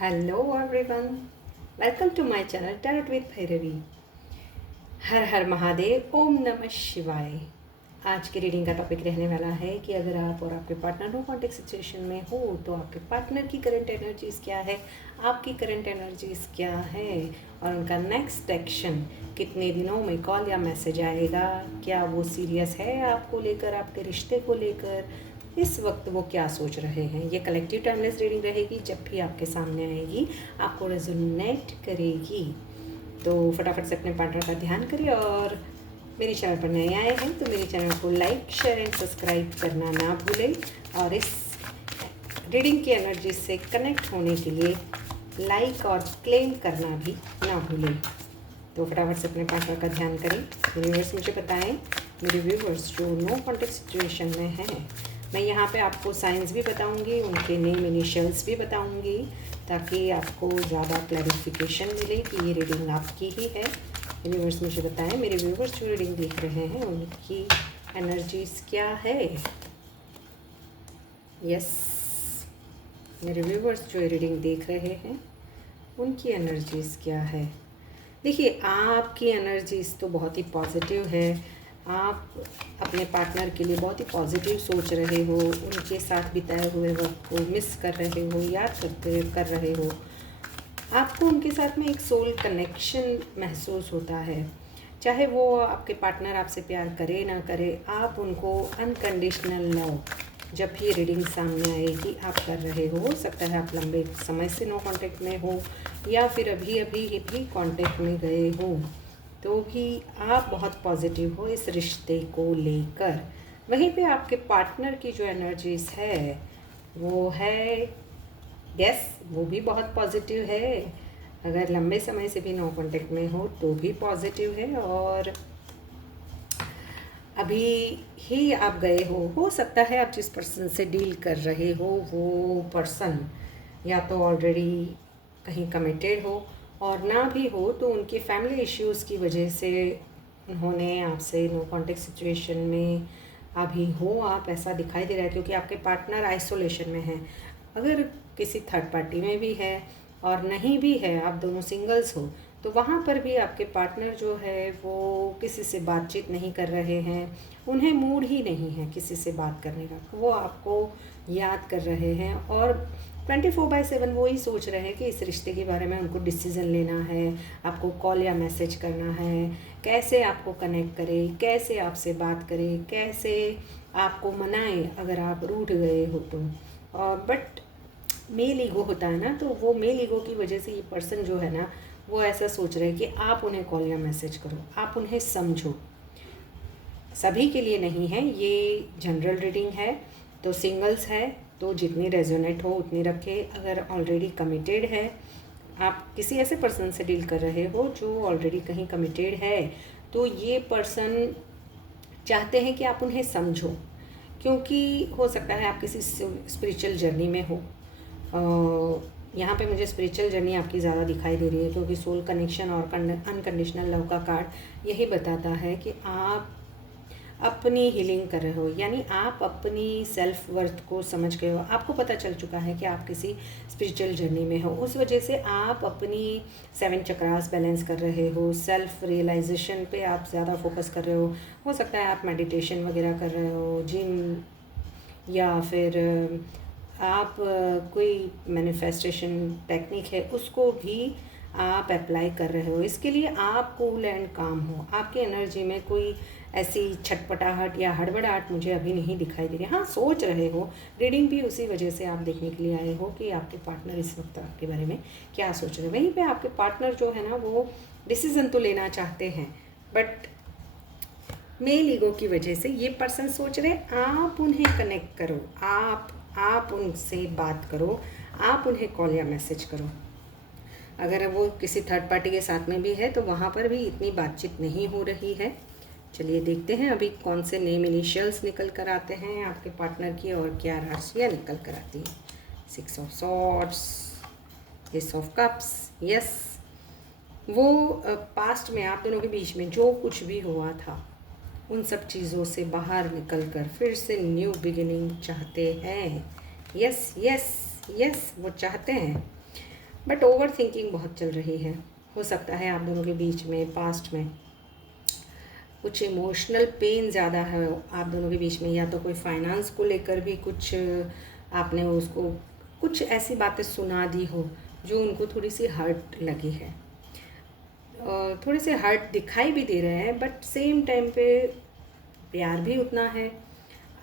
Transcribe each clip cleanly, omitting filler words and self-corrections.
Hello everyone, welcome to my channel tarot with Bhairavi. Har Har Mahadev, ओम नमः शिवाय। आज की रीडिंग का टॉपिक रहने वाला है कि अगर आप और आपके पार्टनर नो कॉन्टेक्ट सिचुएशन में हो तो आपके पार्टनर की करंट एनर्जीज क्या है, आपकी करंट एनर्जीज क्या है और उनका नेक्स्ट एक्शन कितने दिनों में कॉल या मैसेज आएगा। क्या वो सीरियस है आपको लेकर, आपके रिश्ते को लेकर, इस वक्त वो क्या सोच रहे हैं। ये कलेक्टिव टाइमलेस रीडिंग रहेगी, जब भी आपके सामने आएगी आपको रेजोनेट करेगी। तो फटाफट से अपने पार्टनर का ध्यान करिए और मेरे चैनल पर नए आए हैं तो मेरे चैनल को लाइक शेयर एंड सब्सक्राइब करना ना भूलें और इस रीडिंग की एनर्जी से कनेक्ट होने के लिए लाइक और क्लेम करना भी ना भूलें। तो फटाफट से अपने पार्टनर का ध्यान करें। यूनिवर्स मुझे बताएं, मेरे व्यूवर्स जो नो कॉन्टेक्ट सिचुएशन में हैं, मैं यहाँ पे आपको साइंस भी बताऊंगी, उनके नेम इनिशियल्स भी बताऊंगी ताकि आपको ज़्यादा क्लैरिफिकेशन मिले कि ये रीडिंग आपकी ही है। यूनिवर्स मुझे बताएं, मेरे व्यूवर्स जो रीडिंग देख रहे हैं उनकी एनर्जीज क्या है। यस, मेरे व्यूवर्स जो रीडिंग देख रहे हैं उनकी एनर्जीज क्या है। देखिए, आपकी एनर्जीज तो बहुत ही पॉजिटिव है। आप अपने पार्टनर के लिए बहुत ही पॉजिटिव सोच रहे हो, उनके साथ बिताए हुए वक्त को मिस कर रहे हो, याद कर रहे हो। आपको उनके साथ में एक सोल कनेक्शन महसूस होता है। चाहे वो आपके पार्टनर आपसे प्यार करे ना करे, आप उनको अनकंडीशनल लव जब भी रीडिंग सामने आएगी आप कर रहे हो सकता है आप लंबे समय से नो कांटेक्ट में हो या फिर अभी अभी भी कांटेक्ट में गए हो, तो भी आप बहुत पॉजिटिव हो इस रिश्ते को लेकर। वहीं पे आपके पार्टनर की जो एनर्जीज है वो है, यस, वो भी बहुत पॉजिटिव है। अगर लंबे समय से भी नो कांटेक्ट में हो तो भी पॉजिटिव है और अभी ही आप गए हो सकता है आप जिस पर्सन से डील कर रहे हो वो पर्सन या तो ऑलरेडी कहीं कमिटेड हो और ना भी हो तो उनके फैमिली इश्यूज़ की वजह से उन्होंने आपसे नो कॉन्टेक्ट सिचुएशन में अभी हो आप, ऐसा दिखाई दे रहा है क्योंकि आपके पार्टनर आइसोलेशन में हैं। अगर किसी थर्ड पार्टी में भी है और नहीं भी है, आप दोनों सिंगल्स हो, तो वहाँ पर भी आपके पार्टनर जो है वो किसी से बातचीत नहीं कर रहे हैं, उन्हें मूड ही नहीं है किसी से बात करने का। वो आपको याद कर रहे हैं और 24/7 वो ही सोच रहे हैं कि इस रिश्ते के बारे में उनको डिसीज़न लेना है, आपको कॉल या मैसेज करना है, कैसे आपको कनेक्ट करें, कैसे आपसे बात करें, कैसे आपको मनाएं अगर आप रूठ गए हो तो। और बट मेल ईगो होता है ना, तो वो मेल ईगो की वजह से ये पर्सन जो है ना वो ऐसा सोच रहे हैं कि आप उन्हें कॉल या मैसेज करो, आप उन्हें समझो। सभी के लिए नहीं है, ये जनरल रीडिंग है। तो सिंगल्स है तो जितनी रेजोनेट हो उतनी रखे। अगर ऑलरेडी कमिटेड है, आप किसी ऐसे पर्सन से डील कर रहे हो जो ऑलरेडी कहीं कमिटेड है, तो ये पर्सन चाहते हैं कि आप उन्हें समझो, क्योंकि हो सकता है आप किसी स्पिरिचुअल जर्नी में हो। यहाँ पे मुझे स्पिरिचुअल जर्नी आपकी ज़्यादा दिखाई दे रही है क्योंकि सोल कनेक्शन और अनकंडीशनल लव का कार्ड यही बताता है कि आप अपनी हीलिंग कर रहे हो, यानी आप अपनी सेल्फ वर्थ को समझ गए हो। आपको पता चल चुका है कि आप किसी स्पिरिचुअल जर्नी में हो, उस वजह से आप अपनी 7 चक्रास बैलेंस कर रहे हो, सेल्फ रियलाइजेशन पे आप ज़्यादा फोकस कर रहे हो सकता है आप मेडिटेशन वगैरह कर रहे हो, जिम, या फिर आप कोई मैनिफेस्टेशन टेक्निक है उसको भी आप अप्लाई कर रहे हो। इसके लिए आप कूल एंड काम हो, आपकी एनर्जी में कोई ऐसी छटपटाहट या हड़बड़ाहट मुझे अभी नहीं दिखाई दे रही। हाँ, सोच रहे हो। रीडिंग भी उसी वजह से आप देखने के लिए आए हो कि आपके पार्टनर इस वक्त आपके बारे में क्या सोच रहे हैं। वहीं पे आपके पार्टनर जो है ना वो डिसीज़न तो लेना चाहते हैं, बट मेल ईगो की वजह से ये पर्सन सोच रहे हैं आप उन्हें कनेक्ट करो, आप उनसे बात करो, आप उन्हें कॉल या मैसेज करो। अगर वो किसी थर्ड पार्टी के साथ में भी है तो वहाँ पर भी इतनी बातचीत नहीं हो रही है। चलिए देखते हैं अभी कौन से नेम इनिशियल्स निकल कर आते हैं आपके पार्टनर की और क्या राशियाँ निकल कर आती हैं। 6 of swords, S of cups. Yes, वो पास्ट में आप दोनों के बीच में जो कुछ भी हुआ था उन सब चीज़ों से बाहर निकल कर फिर से न्यू बिगिनिंग चाहते हैं। यस यस यस, वो चाहते हैं। बट ओवर थिंकिंग बहुत चल रही है। हो सकता है आप दोनों के बीच में पास्ट में कुछ इमोशनल पेन ज़्यादा है आप दोनों के बीच में, या तो कोई फाइनेंस को लेकर भी कुछ आपने उसको कुछ ऐसी बातें सुना दी हो जो उनको थोड़ी सी हर्ट लगी है। थोड़े से हर्ट दिखाई भी दे रहे हैं, बट सेम टाइम पे प्यार भी उतना है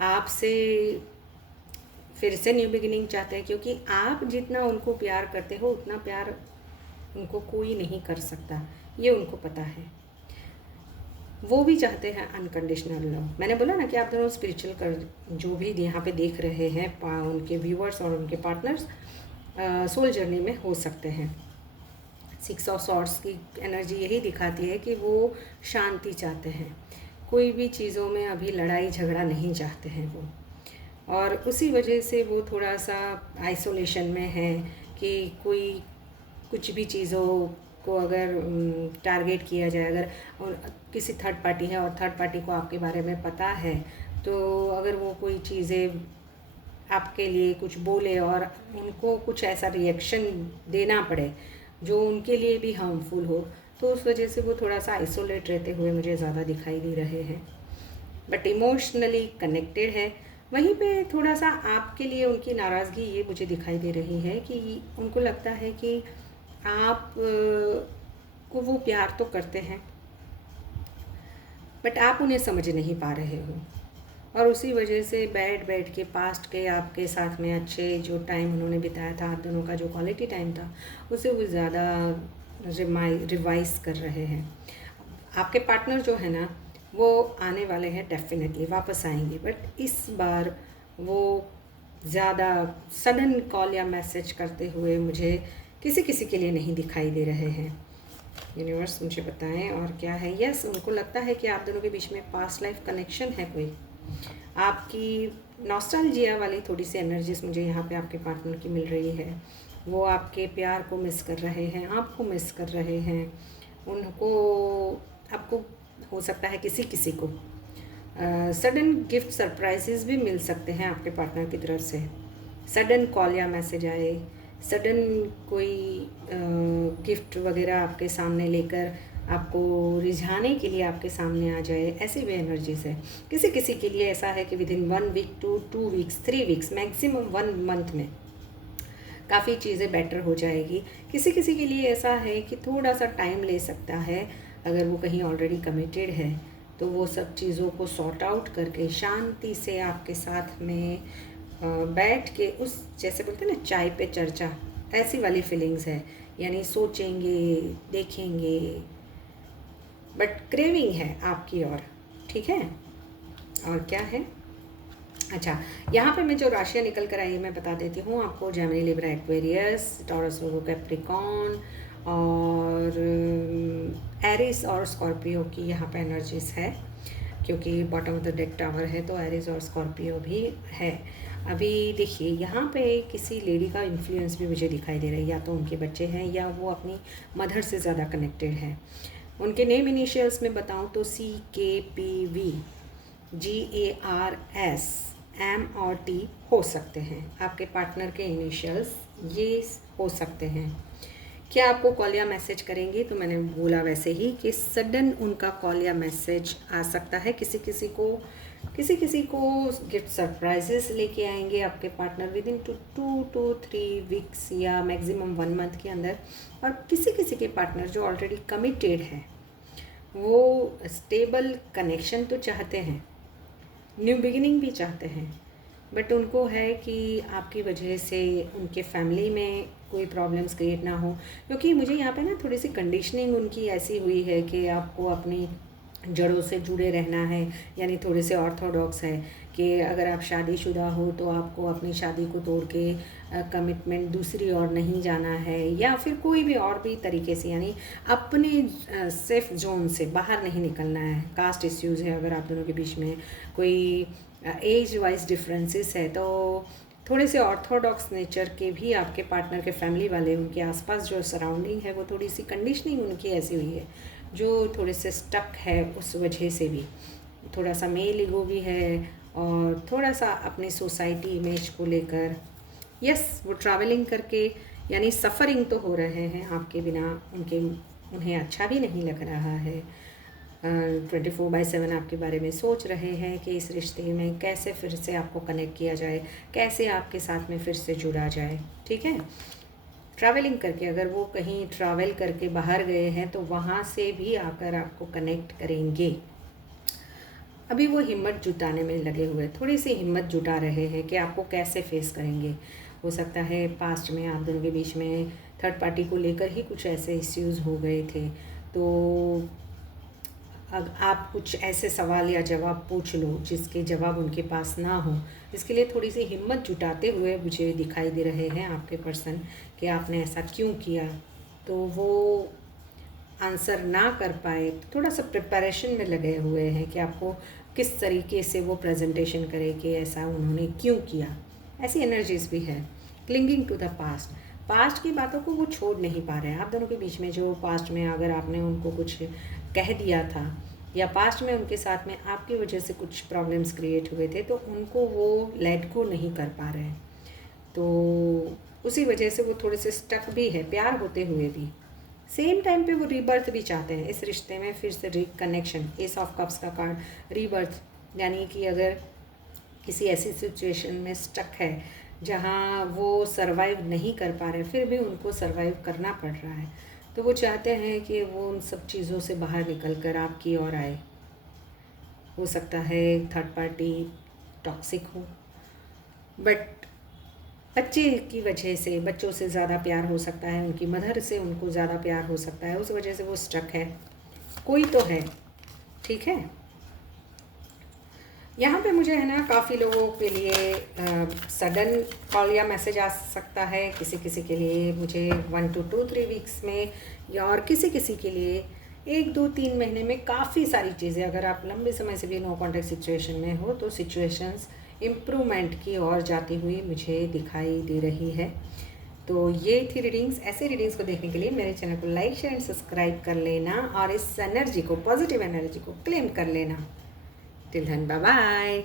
आपसे। फिर से न्यू बिगिनिंग चाहते हैं, क्योंकि आप जितना उनको प्यार करते हो उतना प्यार उनको कोई नहीं कर सकता, ये उनको पता है। वो भी चाहते हैं अनकंडीशनल लव। मैंने बोला ना कि आप दोनों स्पिरिचुअल कर जो भी यहाँ पे देख रहे हैं उनके व्यूअर्स और उनके पार्टनर्स सोल जर्नी में हो सकते हैं। 6 ऑफ सॉर्ड्स की एनर्जी यही दिखाती है कि वो शांति चाहते हैं, कोई भी चीज़ों में अभी लड़ाई झगड़ा नहीं चाहते हैं वो, और उसी वजह से वो थोड़ा सा आइसोलेशन में है कि कोई कुछ भी चीज़ों को अगर टारगेट किया जाए, अगर और किसी थर्ड पार्टी है और थर्ड पार्टी को आपके बारे में पता है, तो अगर वो कोई चीज़ें आपके लिए कुछ बोले और उनको कुछ ऐसा रिएक्शन देना पड़े जो उनके लिए भी हार्मफुल हो, तो उस वजह से वो थोड़ा सा आइसोलेट रहते हुए मुझे ज़्यादा दिखाई दे रहे हैं। बट इमोशनली कनेक्टेड है। वहीं पे थोड़ा सा आपके लिए उनकी नाराज़गी ये मुझे दिखाई दे रही है कि उनको लगता है कि आप को वो प्यार तो करते हैं, बट आप उन्हें समझ नहीं पा रहे हो, और उसी वजह से बैठ के पास्ट के आपके साथ में अच्छे जो टाइम उन्होंने बिताया था, आप दोनों का जो क्वालिटी टाइम था, उसे वो ज़्यादा रिवाइज कर रहे हैं। आपके पार्टनर जो है ना, वो आने वाले हैं, डेफिनेटली वापस आएंगे, बट इस बार वो ज़्यादा सडन कॉल या मैसेज करते हुए मुझे किसी के लिए नहीं दिखाई दे रहे हैं। यूनिवर्स मुझे बताएं और क्या है। यस, उनको लगता है कि आप दोनों के बीच में पास्ट लाइफ कनेक्शन है कोई। आपकी नॉस्टैल्जिया वाली थोड़ी सी एनर्जीज मुझे यहाँ पे आपके पार्टनर की मिल रही है। वो आपके प्यार को मिस कर रहे हैं, आपको मिस कर रहे हैं, उनको आपको हो सकता है किसी को सडन गिफ्ट सरप्राइजेस भी मिल सकते हैं आपके पार्टनर की तरफ से। सडन कॉल या मैसेज आए, सडन कोई गिफ्ट वगैरह आपके सामने लेकर आपको रिझाने के लिए आपके सामने आ जाए, ऐसी भी एनर्जीज है। किसी के लिए ऐसा है कि within 1 week to 2 weeks 3 weeks maximum 1 month में काफ़ी चीज़ें बेटर हो जाएगी। किसी के लिए ऐसा है कि थोड़ा सा टाइम ले सकता है। अगर वो कहीं ऑलरेडी कमिटेड है तो वो सब चीज़ों को सॉर्ट आउट करके शांति से आपके साथ में बैठ के, उस जैसे बोलते हैं ना चाय पे चर्चा, ऐसी वाली फीलिंग्स है। यानी सोचेंगे, देखेंगे, बट क्रेविंग है आपकी और, ठीक है। और क्या है, अच्छा यहाँ पे मैं जो राशियाँ निकल कर आई मैं बता देती हूँ आपको। जेमिनी, लिब्रा, एक्वेरियस, टॉरस, वर्गो, कैप्रिकॉन और एरिस और स्कॉर्पियो की यहाँ पे एनर्जीज है, क्योंकि bottom of the deck tower है तो एरिस और स्कॉर्पियो भी है। अभी देखिए यहाँ पे किसी लेडी का इन्फ्लुएंस भी मुझे दिखाई दे रहा है, या तो उनके बच्चे हैं या वो अपनी मदर से ज़्यादा कनेक्टेड है। उनके नेम इनिशियल्स में बताऊँ तो CKPV, GARS, M और T हो सकते हैं। आपके पार्टनर के इनिशियल्स ये हो सकते हैं। क्या आपको कॉल या मैसेज करेंगे, तो मैंने बोला वैसे ही कि सडन उनका कॉल या मैसेज आ सकता है। किसी को गिफ्ट सरप्राइजेस लेके आएंगे आपके partner with in 2 to 3 weeks या मैक्सिमम 1 मंथ के अंदर। और किसी के पार्टनर जो ऑलरेडी कमिटेड है वो स्टेबल कनेक्शन तो चाहते हैं, न्यू बिगिनिंग भी चाहते हैं, बट उनको है कि आपकी वजह से उनके फैमिली में कोई प्रॉब्लम्स क्रिएट ना हो। क्योंकि मुझे यहाँ पे ना थोड़ी सी कंडीशनिंग उनकी ऐसी हुई है कि आपको अपनी जड़ों से जुड़े रहना है, यानी थोड़े से ऑर्थोडॉक्स है कि अगर आप शादीशुदा हो तो आपको अपनी शादी को तोड़ के कमिटमेंट दूसरी और नहीं जाना है, या फिर कोई भी और भी तरीके से, यानी अपने सेफ जोन से बाहर नहीं निकलना है। कास्ट इश्यूज़ है, अगर आप दोनों के बीच में कोई एज वाइज डिफरेंसेस है, तो थोड़े से ऑर्थोडॉक्स नेचर के भी आपके पार्टनर के फैमिली वाले, उनके आसपास जो सराउंडिंग है वो थोड़ी सी कंडीशनिंग उनकी ऐसी हुई है जो थोड़े से स्टक है। उस वजह से भी थोड़ा सा मेल ईगो भी है और थोड़ा सा अपनी सोसाइटी इमेज को लेकर। यस, वो ट्रैवलिंग करके यानी सफ़रिंग तो हो रहे हैं आपके बिना, उन्हें अच्छा भी नहीं लग रहा है। 24/7 आपके बारे में सोच रहे हैं कि इस रिश्ते में कैसे फिर से आपको कनेक्ट किया जाए, कैसे आपके साथ में फिर से जुड़ा जाए। ठीक है, ट्रैवलिंग करके, अगर वो कहीं ट्रैवल करके बाहर गए हैं तो वहाँ से भी आकर आपको कनेक्ट करेंगे। अभी वो हिम्मत जुटाने में लगे हुए, थोड़ी सी हिम्मत जुटा रहे हैं कि आपको कैसे फेस करेंगे। हो सकता है पास्ट में आप दोनों के बीच में थर्ड पार्टी को लेकर ही कुछ ऐसे इश्यूज़ हो गए थे, तो अब आप कुछ ऐसे सवाल या जवाब पूछ लो जिसके जवाब उनके पास ना हो। इसके लिए थोड़ी सी हिम्मत जुटाते हुए मुझे दिखाई दे रहे हैं आपके पर्सन कि आपने ऐसा क्यों किया। तो वो आंसर ना कर पाए तो थोड़ा सा प्रिपरेशन में लगे हुए हैं कि आपको किस तरीके से वो प्रेजेंटेशन करे कि ऐसा उन्होंने क्यों किया। ऐसी एनर्जीज भी है। Clinging to the past, past की बातों को वो छोड़ नहीं पा रहे हैं। आप दोनों के बीच में जो पास्ट में अगर आपने उनको कुछ कह दिया था या पास्ट में उनके साथ में आपकी वजह से कुछ प्रॉब्लम्स क्रिएट हुए थे, तो उनको वो लेट गो नहीं कर पा रहे हैं। तो उसी वजह से वो थोड़े से स्टक भी है, प्यार होते हुए भी। सेम टाइम पे वो रीबर्थ भी चाहते हैं इस रिश्ते में, फिर से रिकनेक्शन। एस ऑफ कप्स का कार्ड, रीबर्थ, यानी कि अगर किसी ऐसी सिचुएशन में स्टक है जहाँ वो सरवाइव नहीं कर पा रहे, फिर भी उनको सरवाइव करना पड़ रहा है, तो वो चाहते हैं कि वो उन सब चीज़ों से बाहर निकल कर आपकी ओर आए। हो सकता है थर्ड पार्टी टॉक्सिक हो, बट बच्चे की वजह से, बच्चों से ज़्यादा प्यार हो सकता है, उनकी मदर से उनको ज़्यादा प्यार हो सकता है, उस वजह से वो स्टक है। कोई तो है, ठीक है। यहाँ पे मुझे है ना काफ़ी लोगों के लिए सडन कॉल या मैसेज आ सकता है, किसी किसी के लिए मुझे 1 to 2-3 वीक्स में, या और किसी किसी के लिए 1-2-3 महीने में। काफ़ी सारी चीज़ें, अगर आप लंबे समय से भी नो कॉन्टैक्ट सिचुएशन में हो तो सिचुएशंस इम्प्रूवमेंट की ओर जाती हुई मुझे दिखाई दे रही है। तो ये थी रीडिंग्स। ऐसे रीडिंग्स को देखने के लिए मेरे चैनल को लाइक, शेयर एंड सब्सक्राइब कर लेना और इस एनर्जी को, पॉजिटिव एनर्जी को क्लेम कर लेना। Till then, bye bye.